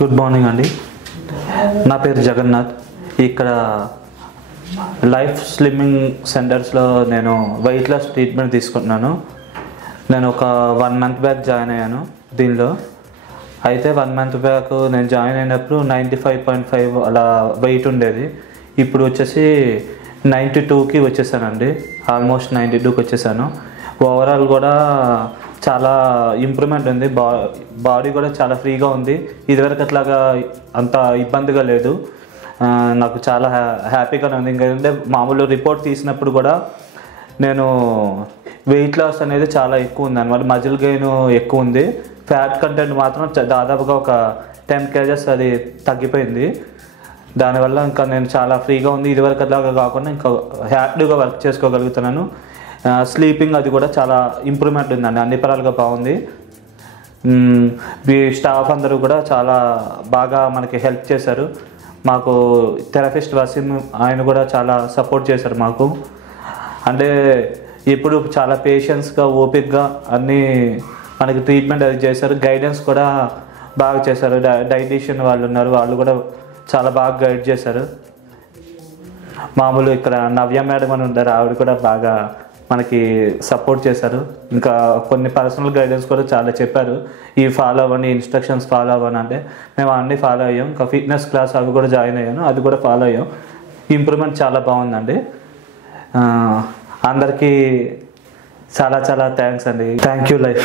Good morning అండి. నా పేరు జగన్నాథ్. ఇక్కడ లైఫ్ స్లిమ్మింగ్ సెంటర్స్లో నేను వెయిట్ లాస్ ట్రీట్మెంట్ తీసుకుంటున్నాను. నేను ఒక 1 month బ్యాక్ జాయిన్ అయ్యాను దీనిలో. అయితే 1 month బ్యాక్ నేను జాయిన్ అయినప్పుడు 95.5 అలా వెయిట్ ఉండేది. ఇప్పుడు వచ్చేసి 92కి వచ్చేసానండి. ఆల్మోస్ట్ 92కి వచ్చేసాను. ఓవరాల్ కూడా చాలా ఇంప్రూవ్మెంట్ ఉంది. బాడీ కూడా చాలా ఫ్రీగా ఉంది. ఇదివరకు అట్లాగా అంత ఇబ్బందిగా లేదు. నాకు చాలా హ్యాపీగానే ఉంది. ఎందుకంటే మామూలు రిపోర్ట్ తీసినప్పుడు కూడా నేను వెయిట్ లాస్ అనేది చాలా ఎక్కువ ఉంది అనమాట. మజిల్ గెయిన్ ఎక్కువ ఉంది. ఫ్యాట్ కంటెంట్ మాత్రం దాదాపుగా ఒక 10 kgs అది తగ్గిపోయింది. దానివల్ల ఇంకా నేను చాలా ఫ్రీగా ఉంది. ఇదివరకు అట్లాగా కాకుండా ఇంకా హ్యాపీగా వర్క్ చేసుకోగలుగుతున్నాను. స్లీపింగ్ అది కూడా చాలా ఇంప్రూవ్మెంట్ ఉందండి. అన్ని పరాలుగా బాగుంది. స్టాఫ్ అందరూ కూడా చాలా బాగా మనకి హెల్ప్ చేశారు. మాకు థెరపిస్ట్ వసీం ఆయన కూడా చాలా సపోర్ట్ చేశారు మాకు. అంటే ఇప్పుడు చాలా పేషెన్స్గా ఓపిక్గా అన్నీ మనకి ట్రీట్మెంట్ అది చేశారు. గైడెన్స్ కూడా బాగా చేశారు. డైటీషియన్ వాళ్ళు ఉన్నారు, వాళ్ళు కూడా చాలా బాగా గైడ్ చేశారు. మామూలు ఇక్కడ నవ్య మేడం అని ఉంటారు, ఆవిడ కూడా బాగా మనకి సపోర్ట్ చేశారు. ఇంకా కొన్ని పర్సనల్ గైడెన్స్ కూడా చాలా చెప్పారు. ఇవి ఫాలో అవ్వండి, ఇన్స్ట్రక్షన్స్ ఫాలో అవ్వని అంటే మేము అన్నీ ఫాలో అయ్యాం. ఇంకా ఫిట్నెస్ క్లాస్ అవి కూడా జాయిన్ అయ్యాను, అది కూడా ఫాలో అయ్యాం. ఇంప్రూవ్మెంట్ చాలా బాగుందండి. అందరికీ చాలా చాలా థ్యాంక్స్ అండి. Thank you life.